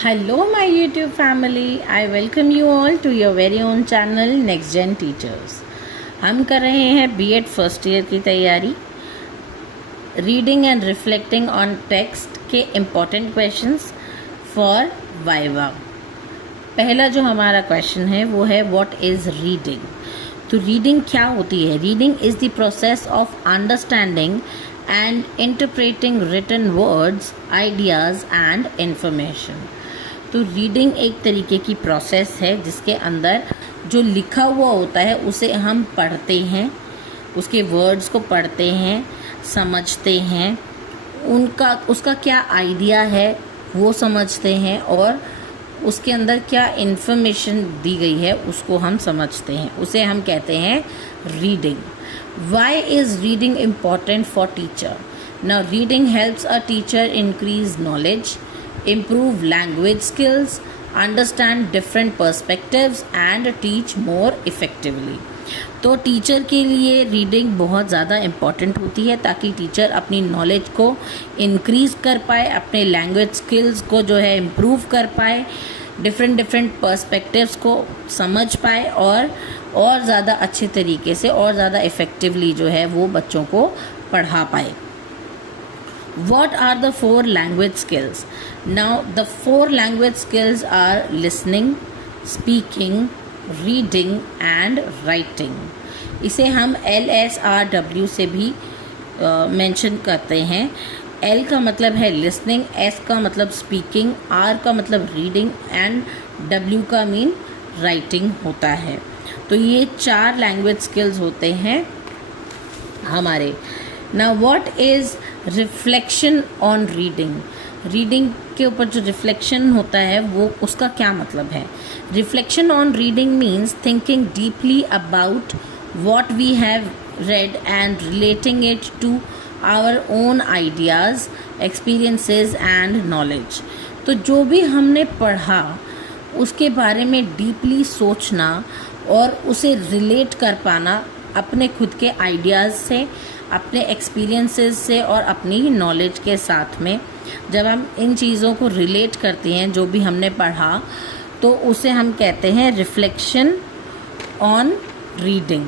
Hello, my YouTube family. I welcome you all to your very own channel Next Gen Teachers. हम कर रहे हैं B.Ed first year की तैयारी. Reading and reflecting on text के important questions for viva. पहला जो हमारा क्वेश्चन है वो है व्हाट इज रीडिंग. तो रीडिंग क्या होती है? Reading is the process of understanding and interpreting written words, ideas and information. तो रीडिंग एक तरीके की प्रोसेस है जिसके अंदर जो लिखा हुआ होता है उसे हम पढ़ते हैं, उसके वर्ड्स को पढ़ते हैं, समझते हैं, उसका क्या आइडिया है वो समझते हैं और उसके अंदर क्या इन्फॉर्मेशन दी गई है उसको हम समझते हैं. उसे हम कहते हैं reading. Why is reading important for teacher? Now, reading helps a teacher increase knowledge, improve language skills, understand different perspectives and teach more effectively. तो टीचर के लिए रीडिंग बहुत ज़्यादा इम्पॉर्टेंट होती है ताकि टीचर अपनी नॉलेज को इंक्रीज़ कर पाए, अपने लैंग्वेज स्किल्स को जो है इम्प्रूव कर पाए, डिफरेंट पर्सपेक्टिव्स को समझ पाए और ज़्यादा अच्छे तरीके से और ज़्यादा इफ़ेक्टिवली जो है वो बच्चों को पढ़ा पाए. What are the 4 language skills? Now, the 4 language skills are listening, speaking, reading and writing. इसे हम LSRW से भी मेंशन करते हैं. L का मतलब है लिसनिंग, S का मतलब स्पीकिंग, R का मतलब रीडिंग एंड W का मीन राइटिंग होता है. तो ये 4 लैंग्वेज स्किल्स होते हैं हमारे. Now what is reflection on reading. Reading के ऊपर जो रिफ्लेक्शन होता है वो उसका क्या मतलब है? Reflection on reading means thinking deeply about what we have read and relating it to our own ideas, experiences and knowledge. तो जो भी हमने पढ़ा उसके बारे में डीपली सोचना और उसे रिलेट कर पाना अपने खुद के आइडियाज़ से, अपने एक्सपीरियंसेस से और अपनी नॉलेज के साथ में. जब हम इन चीज़ों को रिलेट करते हैं जो भी हमने पढ़ा तो उसे हम कहते हैं reflection on reading.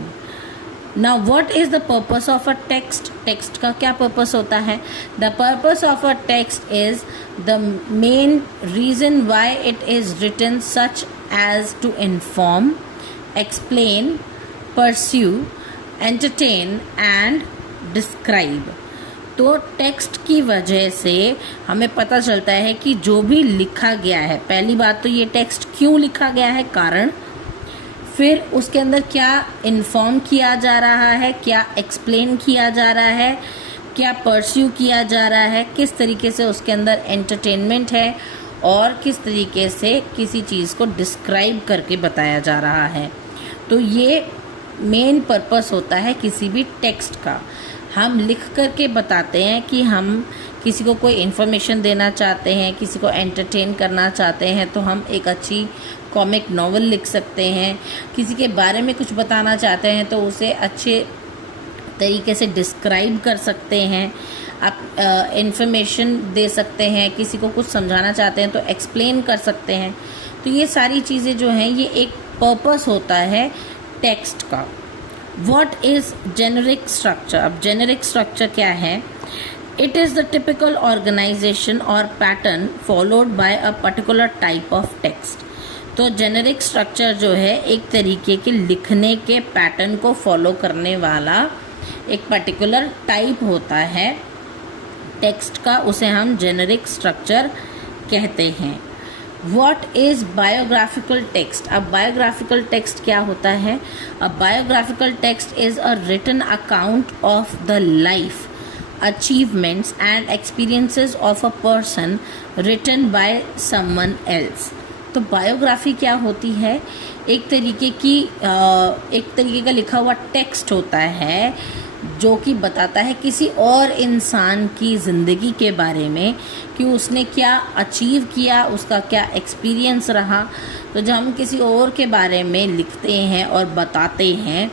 Now, what is the purpose of a text? Text का क्या purpose होता है? The purpose of a text is the main reason why it is written, such as to inform, explain, pursue, entertain and describe. तो text की वजह से हमें पता चलता है कि जो भी लिखा गया है, पहली बात तो ये टेक्स्ट क्यों लिखा गया है, कारण, फिर उसके अंदर क्या इन्फॉर्म किया जा रहा है, क्या एक्सप्लेन किया जा रहा है, क्या परस्यू किया जा रहा है, किस तरीके से उसके अंदर एंटरटेनमेंट है और किस तरीके से किसी चीज़ को डिस्क्राइब करके बताया जा रहा है. तो ये मेन पर्पस होता है किसी भी टेक्स्ट का. हम लिख करके बताते हैं कि हम किसी को कोई इन्फॉर्मेशन देना चाहते हैं, किसी को एंटरटेन करना चाहते हैं तो हम एक अच्छी कॉमिक नॉवल लिख सकते हैं. किसी के बारे में कुछ बताना चाहते हैं तो उसे अच्छे तरीके से डिस्क्राइब कर सकते हैं, आप इन्फॉर्मेशन दे सकते हैं, किसी को कुछ समझाना चाहते हैं तो एक्सप्लेन कर सकते हैं. तो ये सारी चीज़ें जो हैं ये एक पर्पस होता है टेक्स्ट का. What is generic structure. अब जेनेरिक स्ट्रक्चर क्या है? It is the typical organization or pattern followed by a particular type of text. तो जेनेरिक स्ट्रक्चर जो है एक तरीके के लिखने के पैटर्न को फॉलो करने वाला एक पर्टिकुलर टाइप होता है टेक्स्ट का, उसे हम जेनेरिक स्ट्रक्चर कहते हैं. What is biographical text. अब बायोग्राफिकल टेक्स्ट क्या होता है? अब biographical text is a written account of the life, achievements and experiences of a person written by someone else. तो बायोग्राफी क्या होती है? एक तरीके का लिखा हुआ टेक्स्ट होता है जो कि बताता है किसी और इंसान की ज़िंदगी के बारे में कि उसने क्या अचीव किया, उसका क्या एक्सपीरियंस रहा. तो जब हम किसी और के बारे में लिखते हैं और बताते हैं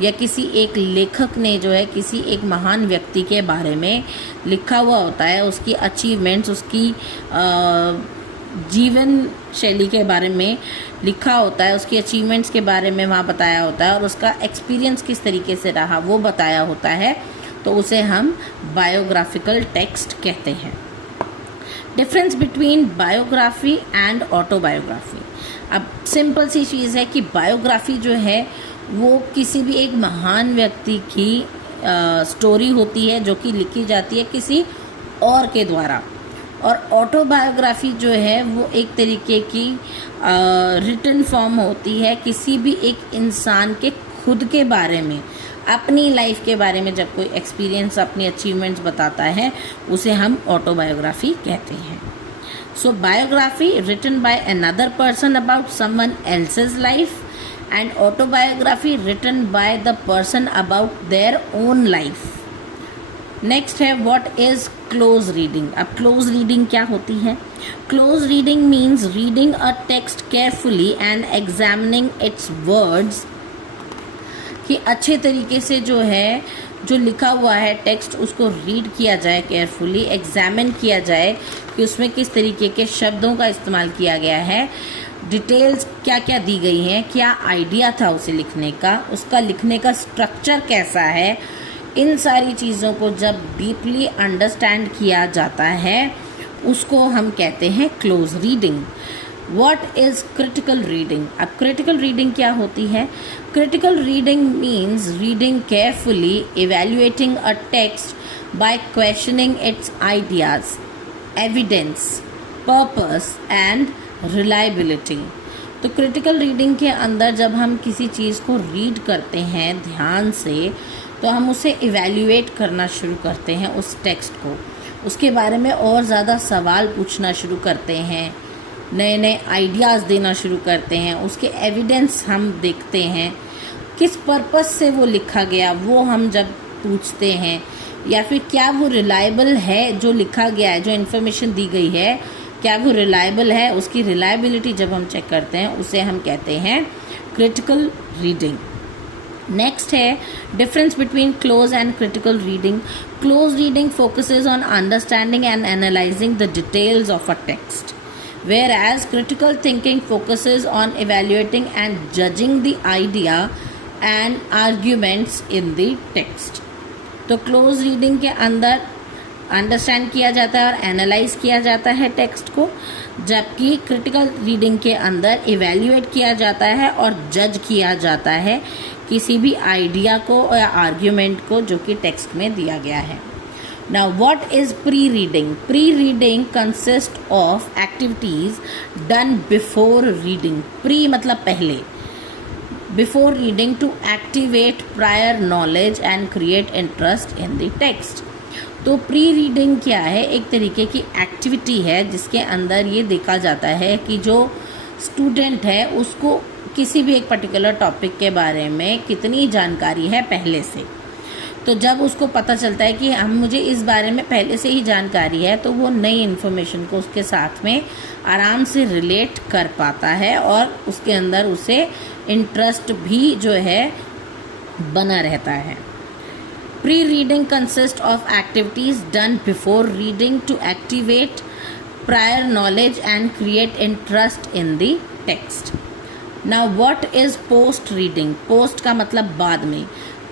या किसी एक लेखक ने जो है किसी एक महान व्यक्ति के बारे में लिखा हुआ होता है, उसकी अचीवमेंट्स, उसकी जीवन शैली के बारे में लिखा होता है, उसकी अचीवमेंट्स के बारे में वहाँ बताया होता है और उसका एक्सपीरियंस किस तरीके से रहा वो बताया होता है, तो उसे हम बायोग्राफिकल टेक्स्ट कहते हैं। Difference between biography and autobiography. अब सिंपल सी चीज़ है कि बायोग्राफी जो है वो किसी भी एक महान व्यक्ति की स्टोरी होती है जो कि लिखी जाती है किसी और के द्वारा, और ऑटोबायोग्राफी जो है वो एक तरीके की रिटन फॉर्म होती है किसी भी एक इंसान के खुद के बारे में, अपनी लाइफ के बारे में जब कोई एक्सपीरियंस, अपनी अचीवमेंट्स बताता है उसे हम ऑटोबायोग्राफी कहते हैं। So biography written by another person about someone else's life and autobiography written by the person about their own life. Next है व्हाट इज क्लोज रीडिंग। अब क्लोज रीडिंग क्या होती है? Close reading means reading a text carefully and examining its words, कि अच्छे तरीके से जो है जो लिखा हुआ है टेक्स्ट उसको रीड किया जाए केयरफुली, एग्जामिन किया जाए कि उसमें किस तरीके के शब्दों का इस्तेमाल किया गया है, डिटेल्स क्या क्या दी गई हैं, क्या आइडिया था उसे लिखने का, उसका लिखने का स्ट्रक्चर कैसा है। इन सारी चीज़ों को जब डीपली अंडरस्टैंड किया जाता है उसको हम कहते हैं close reading. What is critical reading? अब critical reading क्या होती है? Critical reading means reading carefully, evaluating a text by questioning its ideas, evidence, purpose and reliability. तो critical reading के अंदर जब हम किसी चीज़ को रीड करते हैं ध्यान से, तो हम उसे evaluate करना शुरू करते हैं उस टेक्स्ट को, उसके बारे में और ज़्यादा सवाल पूछना शुरू करते हैं, नए नए आइडियाज़ देना शुरू करते हैं, उसके एविडेंस हम देखते हैं, किस पर्पस से वो लिखा गया वो हम जब पूछते हैं, या फिर क्या वो रिलायबल है जो लिखा गया है, जो इन्फॉर्मेशन दी गई है क्या वो रिलायबल है, उसकी रिलायबिलिटी जब हम चेक करते हैं उसे हम कहते हैं क्रिटिकल रीडिंग। नेक्स्ट है difference between close and critical reading. Close reading focuses on understanding and analysing the details of a text, whereas critical thinking focuses on evaluating and judging the idea and arguments in the text. तो close reading के अंदर understand किया जाता है और analyse किया जाता है टेक्स्ट को, जबकि क्रिटिकल रीडिंग के अंदर इवेल्युएट किया जाता है और जज किया जाता है किसी भी आइडिया को या आर्ग्यूमेंट को जो कि टेक्स्ट में दिया गया है। Now, what is pre-reading? Pre-reading consists of activities done before reading. Pre मतलब पहले, before reading to activate prior knowledge and create interest in the text. तो प्री रीडिंग क्या है? एक तरीके की एक्टिविटी है जिसके अंदर ये देखा जाता है कि जो स्टूडेंट है उसको किसी भी एक पर्टिकुलर टॉपिक के बारे में कितनी जानकारी है पहले से। तो जब उसको पता चलता है कि मुझे इस बारे में पहले से ही जानकारी है, तो वो नई इन्फॉर्मेशन को उसके साथ में आराम से रिलेट कर पाता है और उसके अंदर उसे इंटरेस्ट भी जो है बना रहता है। Pre reading consist of activities done before reading to activate prior knowledge and create interest in the text. Now what is post reading? Post का मतलब बाद में,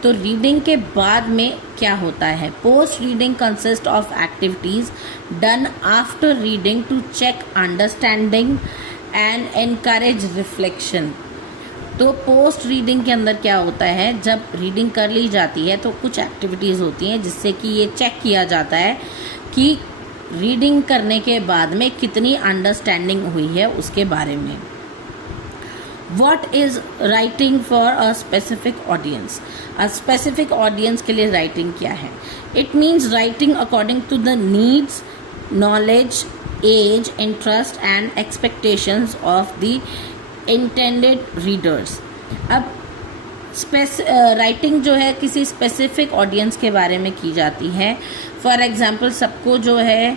तो रीडिंग के बाद में क्या होता है? Post reading consist of activities done after reading to check understanding and encourage reflection. तो पोस्ट रीडिंग के अंदर क्या होता है? जब रीडिंग कर ली जाती है तो कुछ एक्टिविटीज़ होती हैं जिससे कि ये चेक किया जाता है कि रीडिंग करने के बाद में कितनी अंडरस्टैंडिंग हुई है उसके बारे में। What is writing for a specific audience? A specific audience के लिए writing क्या है? It means writing according to the needs, knowledge, age, interest and expectations of the intended readers. अब राइटिंग जो है किसी स्पेसिफिक ऑडियंस के बारे में की जाती है। फॉर एग्जाम्पल सबको जो है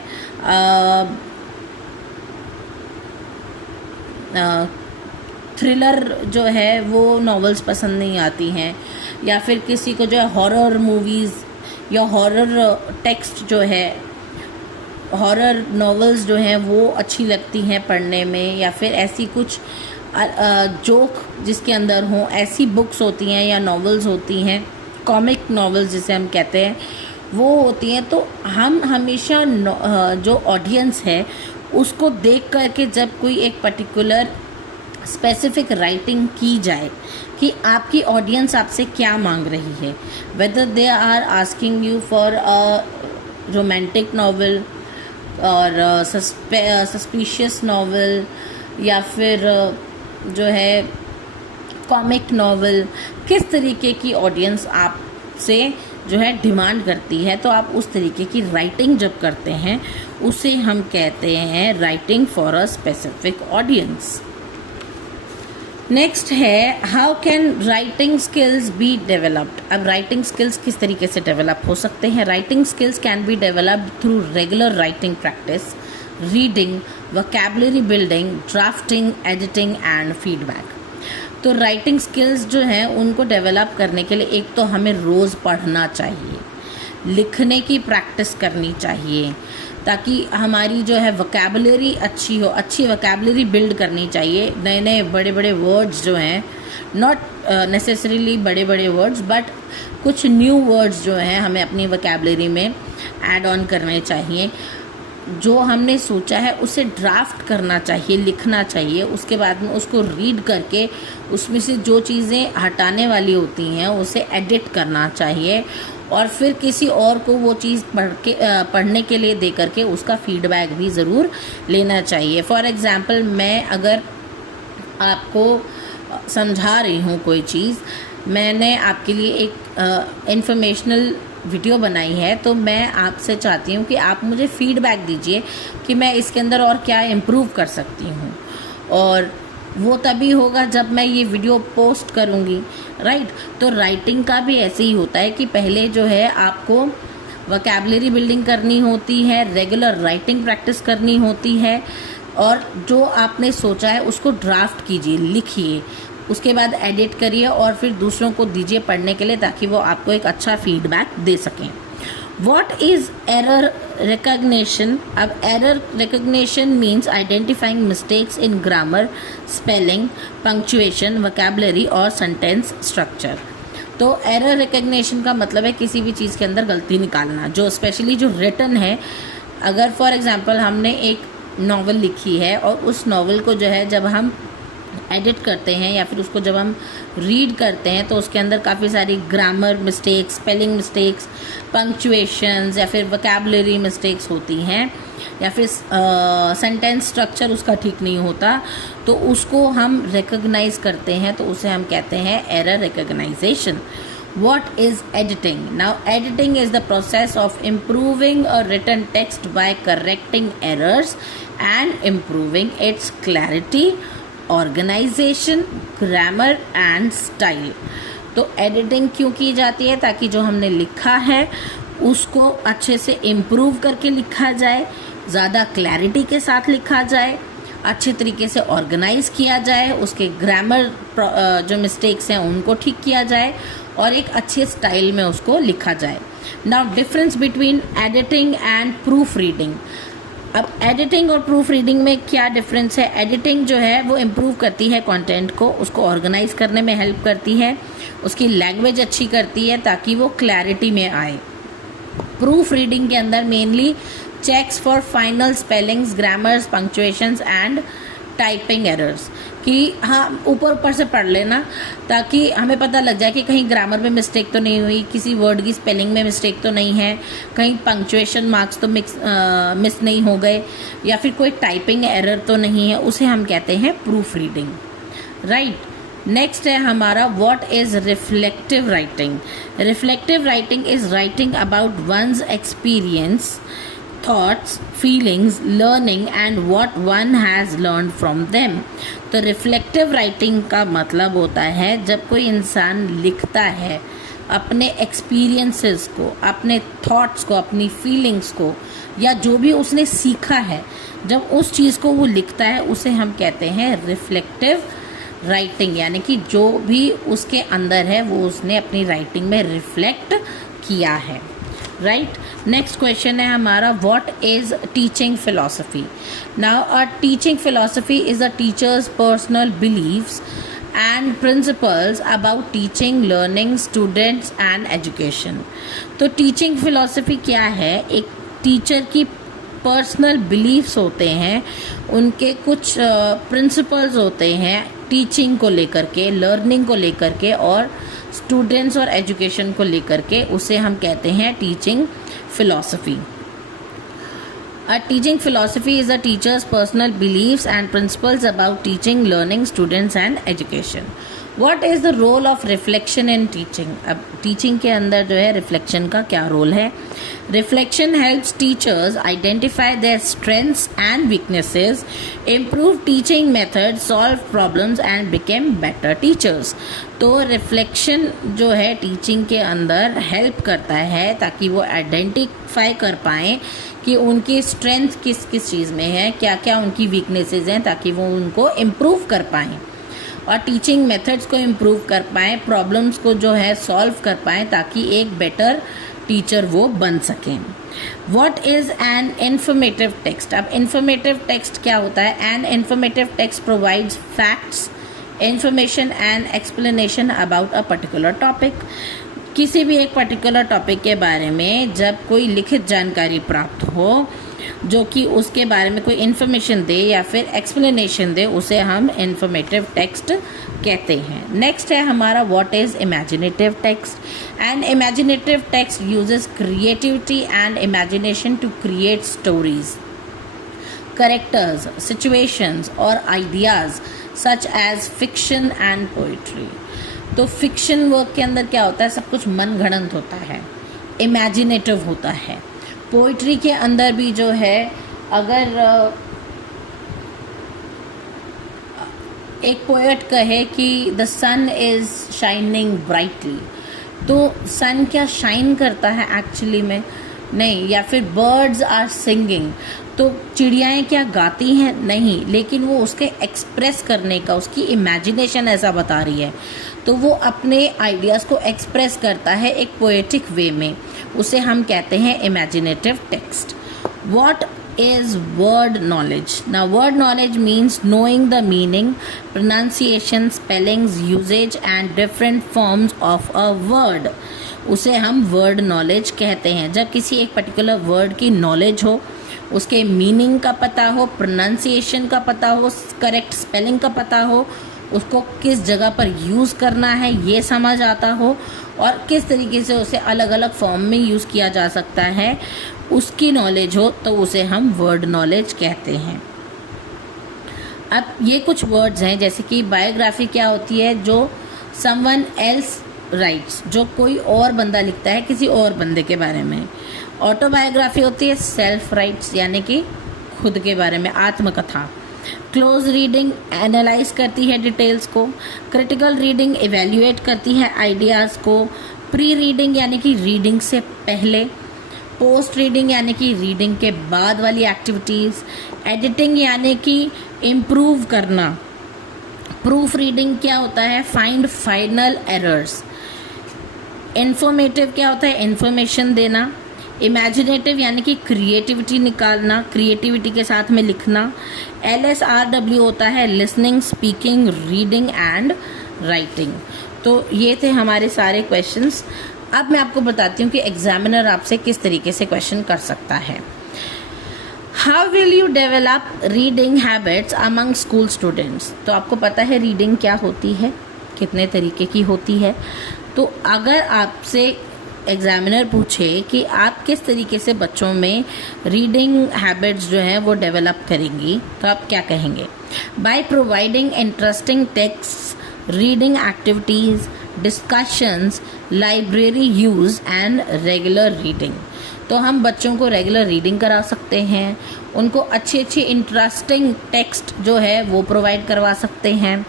थ्रिलर जो है वो नॉवेल्स पसंद नहीं आती हैं, या फिर किसी को जो है हॉरर मूवीज़ या हॉरर टेक्स्ट जो है हॉरर नॉवेल्स जो हैं वो अच्छी लगती हैं पढ़ने में, या फिर ऐसी कुछ जोक जिसके अंदर हो, ऐसी बुक्स होती हैं या नॉवेल्स होती हैं, कॉमिक नॉवेल्स जिसे हम कहते हैं, वो होती हैं। तो हम हमेशा जो ऑडियंस है उसको देख करके जब कोई एक पर्टिकुलर स्पेसिफिक राइटिंग की जाए कि आपकी ऑडियंस आपसे क्या मांग रही है, whether they are asking you for a romantic novel और सस्पिशियस नॉवल, या फिर जो है कॉमिक नॉवल, किस तरीके की ऑडियंस आपसे जो है डिमांड करती है, तो आप उस तरीके की राइटिंग जब करते हैं उसे हम कहते हैं writing for a specific audience. Next है how can writing skills be developed. अब राइटिंग स्किल्स किस तरीके से डेवलप हो सकते हैं? Writing skills can be developed through regular writing practice, reading, vocabulary building, drafting, editing and feedback. तो writing skills जो हैं उनको डेवलप करने के लिए एक तो हमें रोज़ पढ़ना चाहिए, लिखने की प्रैक्टिस करनी चाहिए ताकि हमारी जो है वोकैबुलरी अच्छी हो, अच्छी वोकैबुलरी बिल्ड करनी चाहिए। नए नए बड़े बड़े वर्ड्स जो हैं, नॉट नेसेसरीली बड़े बड़े वर्ड्स बट कुछ न्यू वर्ड्स जो हैं हमें अपनी वोकैबुलरी में ऐड ऑन करने चाहिए। जो हमने सोचा है उसे ड्राफ्ट करना चाहिए, लिखना चाहिए, उसके बाद में उसको रीड करके उसमें से जो चीज़ें हटाने वाली होती हैं उसे एडिट करना चाहिए, और फिर किसी और को वो चीज़ पढ़ने के लिए दे करके उसका फीडबैक भी ज़रूर लेना चाहिए। फॉर एग्ज़ाम्पल, मैं अगर आपको समझा रही हूँ कोई चीज़, मैंने आपके लिए एक इन्फॉर्मेशनल वीडियो बनाई है, तो मैं आपसे चाहती हूँ कि आप मुझे फीडबैक दीजिए कि मैं इसके अंदर और क्या इम्प्रूव कर सकती हूँ, और वो तभी होगा जब मैं ये वीडियो पोस्ट करूँगी, राइट। तो राइटिंग का भी ऐसे ही होता है कि पहले जो है आपको वोकैबुलरी बिल्डिंग करनी होती है, रेगुलर राइटिंग प्रैक्टिस करनी होती है, और जो आपने सोचा है उसको ड्राफ्ट कीजिए, लिखिए, उसके बाद एडिट करिए और फिर दूसरों को दीजिए पढ़ने के लिए ताकि वो आपको एक अच्छा फीडबैक दे सकें। What is error recognition? अब error recognition means identifying mistakes in grammar, spelling, punctuation, vocabulary और sentence structure। तो error recognition का मतलब है किसी भी चीज़ के अंदर गलती निकालना, जो स्पेशली जो रिटन है। अगर फॉर एग्जांपल हमने एक नॉवल लिखी है और उस नॉवल को जो है जब हम एडिट करते हैं या फिर उसको जब हम रीड करते हैं तो उसके अंदर काफ़ी सारी grammar mistakes, spelling mistakes, punctuations या फिर वोकैबुलरी मिस्टेक्स होती हैं, या फिर सेंटेंस स्ट्रक्चर उसका ठीक नहीं होता, तो उसको हम रिकॉग्नाइज करते हैं, तो उसे हम कहते हैं error recognisation. What is editing? Now, editing is the process of improving a written text by correcting errors and improving its clarity, organization, grammar and style। तो एडिटिंग क्यों की जाती है? ताकि जो हमने लिखा है उसको अच्छे से इम्प्रूव करके लिखा जाए, ज़्यादा क्लैरिटी के साथ लिखा जाए, अच्छे तरीके से ऑर्गेनाइज किया जाए, उसके ग्रामर जो मिस्टेक्स हैं उनको ठीक किया जाए और एक अच्छे स्टाइल में उसको लिखा जाए। Now difference between editing and proof reading. अब एडिटिंग और प्रूफ रीडिंग में क्या डिफरेंस है? एडिटिंग जो है वो इम्प्रूव करती है कंटेंट को, उसको ऑर्गेनाइज करने में हेल्प करती है, उसकी लैंग्वेज अच्छी करती है ताकि वो क्लैरिटी में आए। प्रूफ रीडिंग के अंदर mainly checks for final spellings, grammars, punctuations and typing errors, कि हाँ ऊपर से पढ़ लेना ताकि हमें पता लग जाए कि कहीं ग्रामर में मिस्टेक तो नहीं हुई, किसी वर्ड की स्पेलिंग में मिस्टेक तो नहीं है, कहीं पंक्चुएशन मार्क्स तो मिस नहीं हो गए, या फिर कोई टाइपिंग एरर तो नहीं है, उसे हम कहते हैं प्रूफ रीडिंग, राइट। नेक्स्ट है हमारा what is reflective writing. Reflective writing is writing about one's experience, thoughts, feelings, learning and what one has learned from them। तो रिफ्लेक्टिव राइटिंग का मतलब होता है जब कोई इंसान लिखता है अपने एक्सपीरियंसेस को, अपने थॉट्स को, अपनी फीलिंग्स को, या जो भी उसने सीखा है, जब उस चीज़ को वो लिखता है उसे हम कहते हैं रिफ्लेक्टिव राइटिंग, यानी कि जो भी उसके अंदर है वो उसने अपनी राइटिंग में रिफ्लेक्ट किया है, राइट। नेक्स्ट क्वेश्चन है हमारा, what is teaching philosophy. Now a teaching philosophy is a teacher's personal believes and principles about teaching, learning, students and education। तो टीचिंग फिलॉसफी क्या है? एक टीचर की पर्सनल बिलीव्स होते हैं, उनके कुछ प्रिंसिपल्स होते हैं टीचिंग को लेकर के, लर्निंग को लेकर के और स्टूडेंट्स और एजुकेशन को लेकर के, उसे हम कहते हैं teaching philosophy. A teaching philosophy is a teacher's personal beliefs and principles about teaching, learning, students and education। What is the role of reflection in teaching? अब टीचिंग के अंदर जो है रिफ्लेक्शन का क्या रोल है? Reflection helps teachers identify their strengths and weaknesses, improve teaching methods, solve problems and become better teachers। तो reflection जो है टीचिंग के अंदर हेल्प करता है ताकि वो आइडेंटिफाई कर पाएँ कि उनकी स्ट्रेंथ किस किस चीज़ में है, क्या क्या उनकी वीकनेसेस हैं, ताकि वो उनको इम्प्रूव कर पाएँ और टीचिंग मेथड्स को इम्प्रूव कर पाएँ, प्रॉब्लम्स को जो है सॉल्व कर पाएँ ताकि एक बेटर टीचर वो बन सकें। What is an informative text. अब इन्फॉर्मेटिव टेक्स्ट क्या होता है? An informative text provides facts, information and explanation about a particular topic. किसी भी एक पर्टिकुलर टॉपिक के बारे में जब कोई लिखित जानकारी प्राप्त हो जो कि उसके बारे में कोई इन्फॉर्मेशन दे या फिर एक्सप्लेनेशन दे, उसे हम इन्फॉर्मेटिव टेक्स्ट कहते हैं। नेक्स्ट है हमारा, what is imaginative text. And imaginative text uses creativity and imagination to create stories, characters, situations और ideas such as fiction and poetry. तो फिक्शन वर्क के अंदर क्या होता है? सब कुछ मन गढ़ंत होता है, इमेजिनेटिव होता है। पोइट्री के अंदर भी जो है, अगर एक पोएट कहे कि the sun is shining brightly, तो सन क्या शाइन करता है एक्चुअली में? नहीं। या फिर बर्ड्स आर सिंगिंग, तो चिड़ियाएँ क्या गाती हैं? नहीं, लेकिन वो उसके एक्सप्रेस करने का, उसकी इमेजिनेशन ऐसा बता रही है, तो वो अपने आइडियाज़ को एक्सप्रेस करता है एक पोएटिक वे में, उसे हम कहते हैं imaginative text. What is word knowledge. Now word knowledge means knowing the meaning, pronunciation, spellings, usage and different forms of a word, उसे हम वर्ड नॉलेज कहते हैं। जब किसी एक पर्टिकुलर वर्ड की नॉलेज हो, उसके मीनिंग का पता हो, प्रोनाउंसिएशन का पता हो, करेक्ट स्पेलिंग का पता हो, उसको किस जगह पर यूज़ करना है ये समझ आता हो और किस तरीके से उसे अलग अलग फॉर्म में यूज़ किया जा सकता है, उसकी नॉलेज हो, तो उसे हम वर्ड नॉलेज कहते हैं। अब ये कुछ वर्ड्स हैं, जैसे कि बायोग्राफी क्या होती है? जो समवन एल्स राइट्स, जो कोई और बंदा लिखता है किसी और बंदे के बारे में। ऑटोबायोग्राफी होती है सेल्फ राइट्स, यानी कि खुद के बारे में, आत्मकथा। क्लोज रीडिंग एनालाइज करती है डिटेल्स को। क्रिटिकल रीडिंग इवेल्युएट करती है आइडियाज़ को। प्री रीडिंग यानी कि रीडिंग से पहले। पोस्ट रीडिंग यानी कि रीडिंग के बाद वाली एक्टिविटीज़। एडिटिंग यानी कि इम्प्रूव करना। प्रूफ रीडिंग क्या होता है? Find final errors. इंफॉर्मेटिव क्या होता है? इंफॉर्मेशन देना। इमेजिनेटिव यानी कि क्रिएटिविटी निकालना, क्रिएटिविटी के साथ में लिखना। LSRW होता है listening, speaking, reading and writing. तो ये थे हमारे सारे क्वेश्चंस। अब मैं आपको बताती हूँ कि एग्जामिनर आपसे किस तरीके से क्वेश्चन कर सकता है। How will you develop reading habits among school students. तो आपको पता है रीडिंग क्या होती है, कितने तरीके की होती है। तो अगर आपसे एग्जामिनर पूछे कि आप किस तरीके से बच्चों में रीडिंग हैबिट्स जो है वो डेवलप करेंगी, तो आप क्या कहेंगे? By providing interesting text, reading activities, discussions, library use and regular reading. तो हम बच्चों को रेगुलर रीडिंग करा सकते हैं, उनको अच्छी अच्छी इंटरेस्टिंग टेक्स्ट जो है वो प्रोवाइड करवा सकते हैं,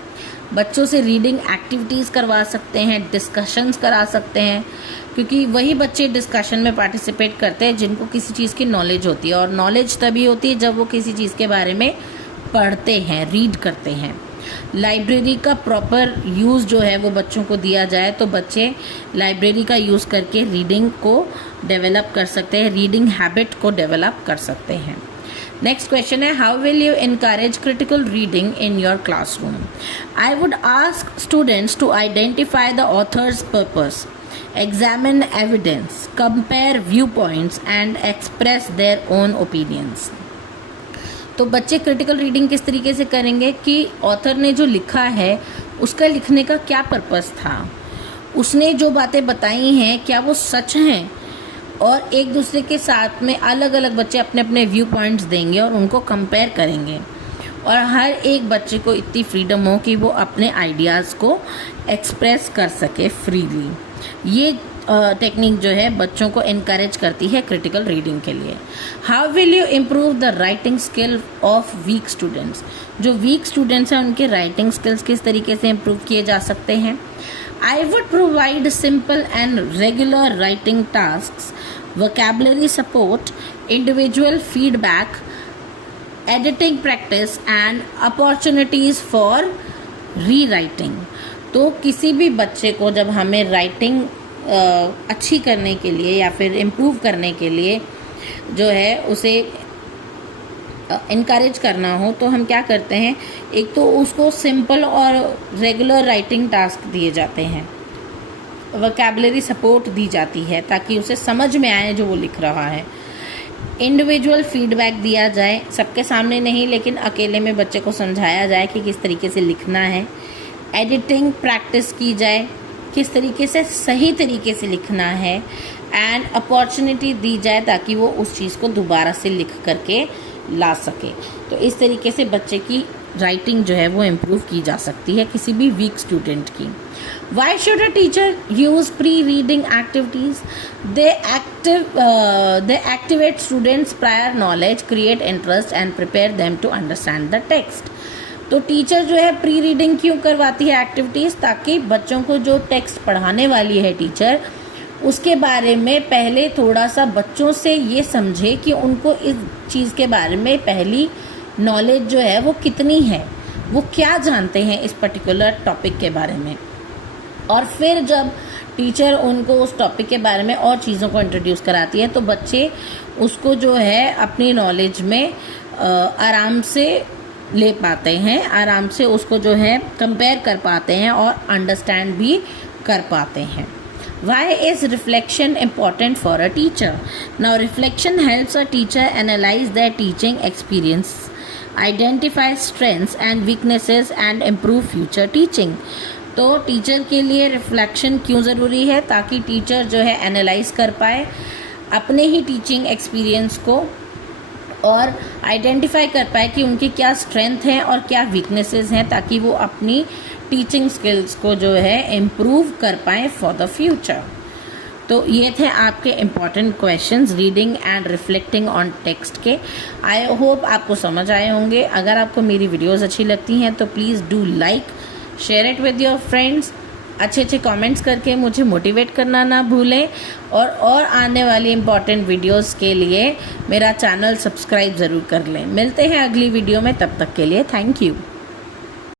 बच्चों से रीडिंग एक्टिविटीज़ करवा सकते हैं, डिस्कशंस करा सकते हैं, क्योंकि वही बच्चे डिस्कशन में पार्टिसिपेट करते हैं जिनको किसी चीज़ की नॉलेज होती है। और नॉलेज तभी होती है जब वो किसी चीज़ के बारे में पढ़ते हैं, रीड करते हैं। लाइब्रेरी का प्रॉपर यूज़ जो है वो बच्चों को दिया जाए तो बच्चे लाइब्रेरी का यूज़ करके रीडिंग को डेवलप कर सकते हैं, रीडिंग हैबिट को डेवलप कर सकते हैं। नेक्स्ट क्वेश्चन है, how will you encourage critical reading in your classroom? I would ask students to identify the author's purpose, examine evidence, compare viewpoints and express their own opinions। तो बच्चे critical reading किस तरीके से करेंगे कि author ने जो लिखा है उसका लिखने का क्या पर्पस था, उसने जो बातें बताई हैं क्या वो सच हैं, और एक दूसरे के साथ में अलग अलग बच्चे अपने अपने व्यू पॉइंट्स देंगे और उनको कंपेयर करेंगे, और हर एक बच्चे को इतनी फ्रीडम हो कि वो अपने आइडियाज़ को एक्सप्रेस कर सके फ्रीली। ये टेक्निक जो है बच्चों को इनकरेज करती है क्रिटिकल रीडिंग के लिए। How will you improve the writing skill of weak students? जो वीक स्टूडेंट्स हैं उनके राइटिंग स्किल्स किस तरीके से इम्प्रूव किए जा सकते हैं? I would provide simple and regular writing tasks, vocabulary support, individual feedback, editing practice and opportunities for री राइटिंग। तो किसी भी बच्चे को जब हमें राइटिंग अच्छी करने के लिए या फिर इम्प्रूव करने के लिए जो है उसे इनकरेज करना हो तो हम क्या करते हैं, एक तो उसको सिंपल और रेगुलर राइटिंग टास्क दिए जाते हैं, वोकैबुलरी सपोर्ट दी जाती है ताकि उसे समझ में आए जो वो लिख रहा है, इंडिविजुअल फीडबैक दिया जाए, सबके सामने नहीं लेकिन अकेले में बच्चे को समझाया जाए कि किस तरीके से लिखना है, एडिटिंग प्रैक्टिस की जाए, किस तरीके से सही तरीके से लिखना है, एंड अपॉर्चुनिटी दी जाए ताकि वो उस चीज़ को दोबारा से लिख करके ला सके। तो इस तरीके से बच्चे की राइटिंग जो है वो इम्प्रूव की जा सकती है किसी भी वीक स्टूडेंट की। Why should a teacher use pre-reading activities? They activate students' prior knowledge, create interest and prepare them to understand the text. तो टीचर जो है प्री रीडिंग क्यों करवाती है एक्टिविटीज़? ताकि बच्चों को जो टेक्स्ट पढ़ाने वाली है टीचर उसके बारे में पहले थोड़ा सा बच्चों से ये समझे कि उनको इस चीज़ के बारे में पहली नॉलेज जो है वो कितनी है, वो क्या जानते हैं इस पर्टिकुलर टॉपिक के बारे में, और फिर जब टीचर उनको उस टॉपिक के बारे में और चीज़ों को इंट्रोड्यूस कराती है तो बच्चे उसको जो है अपनी नॉलेज में आराम से ले पाते हैं, आराम से उसको जो है कंपेयर कर पाते हैं और अंडरस्टैंड भी कर पाते हैं। Why is reflection important for a teacher? Now reflection helps a teacher analyze their teaching experience, identify strengths and weaknesses and improve future teaching. तो टीचर के लिए रिफ्लेक्शन क्यों ज़रूरी है? ताकि टीचर जो है एनालाइज कर पाए अपने ही टीचिंग एक्सपीरियंस को और आइडेंटिफाई कर पाए कि उनकी क्या स्ट्रेंथ हैं और क्या वीकनेसेस हैं, ताकि वो अपनी टीचिंग स्किल्स को जो है इम्प्रूव कर पाए फॉर द फ्यूचर। तो ये थे आपके important questions reading and reflecting on text के। आई होप आपको समझ आए होंगे। अगर आपको मेरी वीडियोस अच्छी लगती हैं तो please do like, share it with your friends, अच्छे कमेंट्स करके मुझे मोटिवेट करना ना भूलें, और आने वाली इम्पॉर्टेंट वीडियोस के लिए मेरा चैनल सब्सक्राइब ज़रूर कर लें। मिलते हैं अगली वीडियो में, तब तक के लिए थैंक यू।